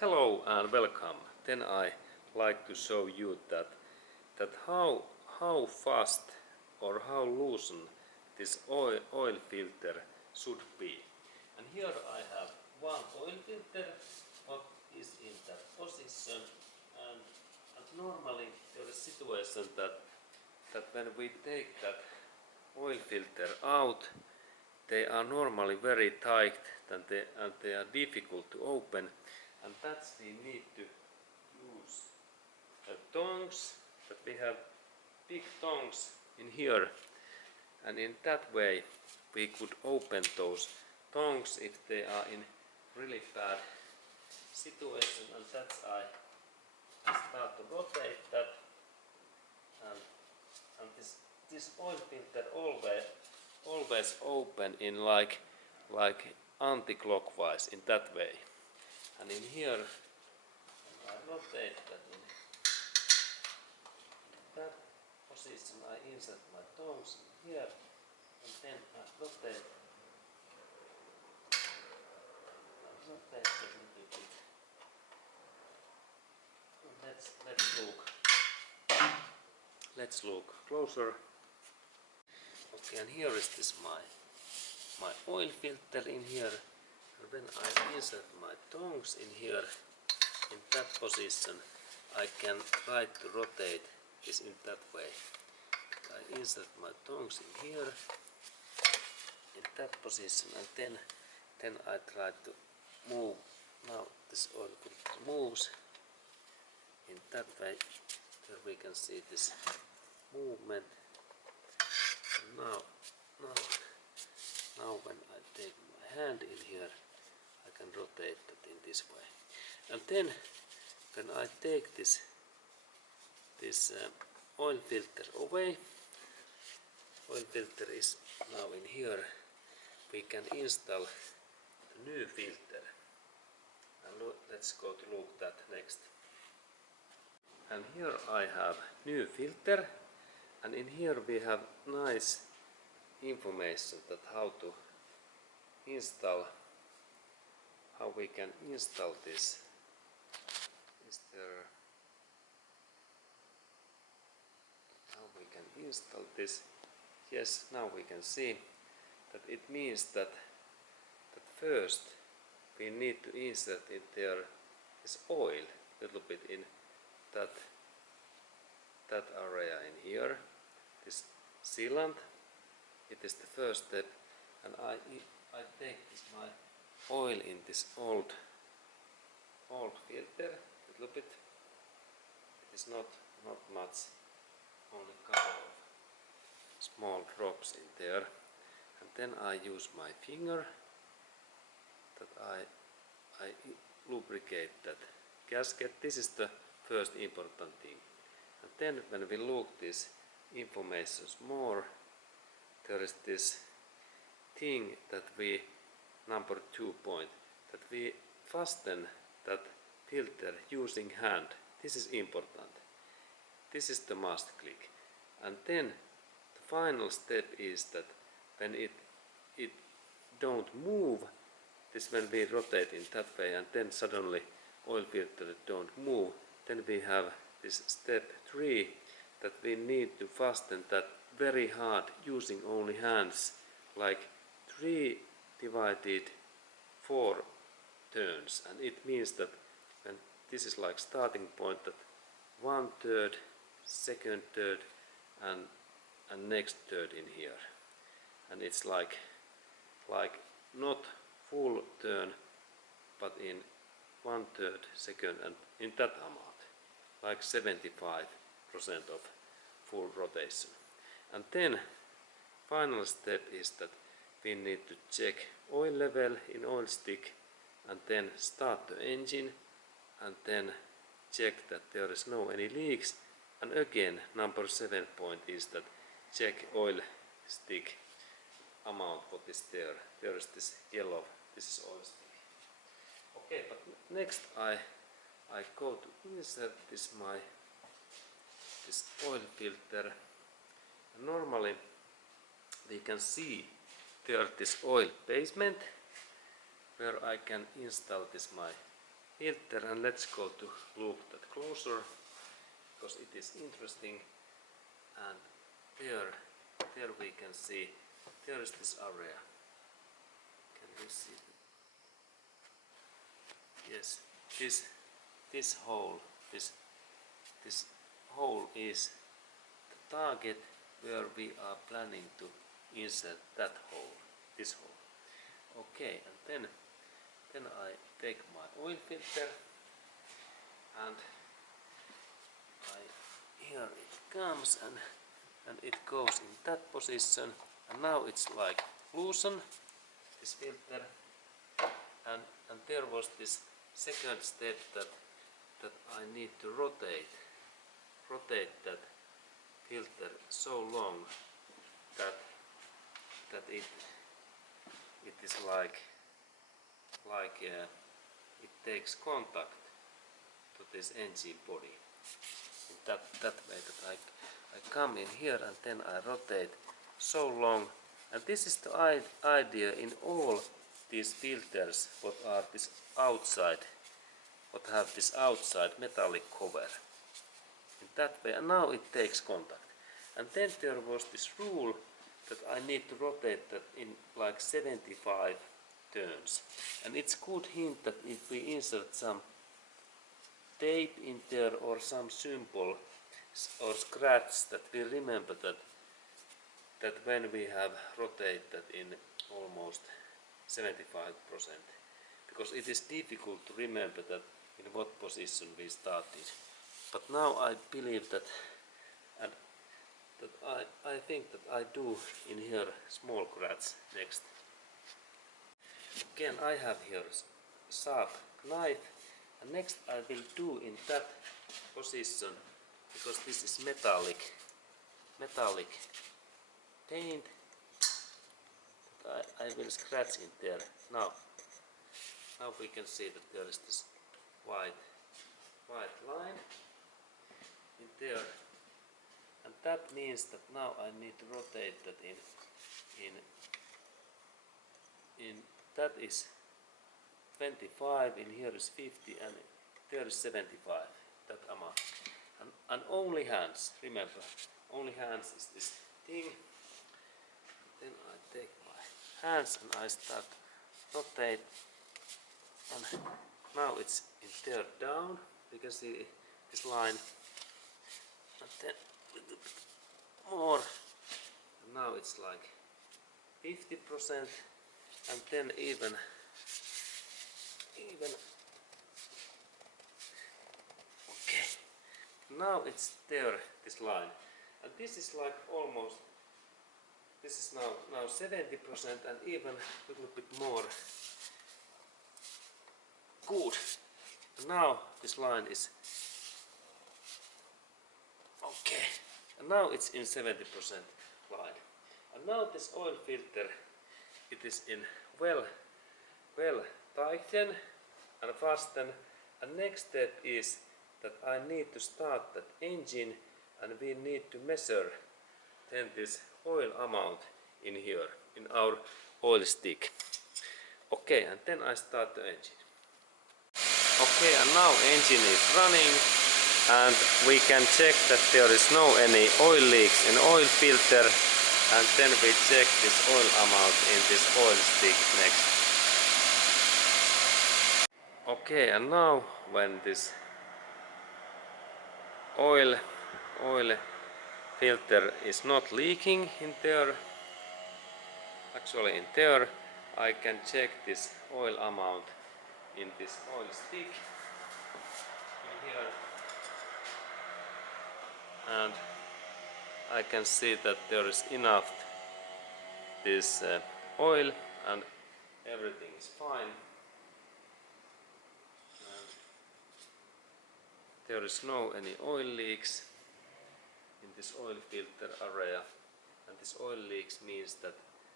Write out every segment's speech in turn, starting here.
Hello and welcome. Then I like to show you that how fast or how loosen this oil filter should be. And here I have one oil filter what is in that position, and normally there is a situation that when we take that oil filter out, they are normally very tight and they are difficult to open, and that's we need to use tongs, that we have big tongs in here, and in that way we could open those tongs if they are in really bad situation. And that's I start to rotate that, and this oil filter always open in like anti-clockwise in that way. And in here I rotate that in that position. I insert my tongs in here, and then I rotate a little bit. Let's look closer. Okay, and here is this my oil filter in here, and when I insert my tongs in here in that position, I can try to rotate this in that way. I insert my tongs in here in that position, and then I try to move. Now this oil filter moves in that way. There we can see this movement. And now when I take my hand in here, I can rotate that in this way. And then when I take this oil filter away, oil filter is now in here, we can install the new filter. And let's go to look that next. And here I have new filter, and in here we have nice information that how we can install this. Is there how we can install this? Yes, now we can see that it means that first we need to insert in there this oil little bit in that area in here, this sealant. It is the first step, and I take this my oil in this old filter a little bit. It is not much, only a couple of small drops in there, and then I use my finger that I lubricate that gasket. This is the first important thing. And then when we look this information more, there is this thing that we, number 2 point, that we fasten that filter using hand. This is important. This is the must click. And then the final step is that when it don't move, this when we rotate in that way, and then suddenly oil filter don't move, then we have this step 3, that we need to fasten that very hard using only hands, like 3 divided 4 turns. And it means that when this is like starting point, that 1/3, second third, and next third in here, and it's like not full turn, but in 1/3 second, and in that amount, like 75% of full rotation. And then final step is that we need to check oil level in oil stick, and then start the engine, and then check that there is no any leaks. And again, number 7 point is that check oil stick amount what is there. There is this yellow, this is oil stick. Okay, but next I go to insert this oil filter. Normally we can see there this oil basement where I can install this my filter, and let's go to look that closer because it is interesting. And there we can see, there is this area. Can you see? Yes, this hole, this hole is the target where we are planning to insert that hole, this hole. Okay, and then I take my oil filter and here it comes and it goes in that position, and now it's like loosen this filter, and there was this second step that I need to rotate that filter so long that it is like it takes contact to this engine body in that way, that I come in here and then I rotate so long. And this is the idea in all these filters what are this outside, what have this outside metallic cover in that way, and now it takes contact. And then there was this rule that I need to rotate that in like 75 turns. And it's good hint that if we insert some tape in there or some symbol or scratch, that we remember that when we have rotated in almost 75%, because it is difficult to remember that in what position we started. But now I believe that, and that I think that I do in here small scratch next. Again, I have here sharp knife, and next I will do in that position, because this is metallic paint, that I will scratch in there. Now we can see that there is this white line in there, and that means that now I need to rotate that in that is 25, in here is 50, and there is 75, that amount. And only hands, remember, only hands is this thing. Then I take my hands and I start rotate, and now it's in there down, you can see this line, and then a little bit more, and now it's like 50%, and then even okay, now it's there, this line, and this is like almost, this is now 70% and even a little bit more. Good. And now this line is okay, and now it's in 70% line. And now this oil filter, it is in well tighten and fasten. And next step is that I need to start that engine, and we need to measure then this oil amount in here in our oil stick. Okay, and then I start the engine. Okay, and now engine is running, and we can check that there is no any oil leaks in oil filter, and then we check this oil amount in this oil stick next. Okay, and now when this oil filter is not leaking in there, actually in there, I can check this oil amount in this oil stick in here, and I can see that there is enough this oil and everything is fine. And there is no any oil leaks in this oil filter area, and this oil leaks means that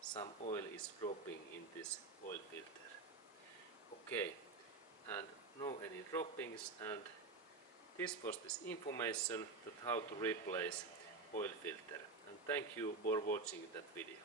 some oil is dropping in this oil filter. Okay, and no any droppings, and this was this information that how to replace oil filter. And thank you for watching that video.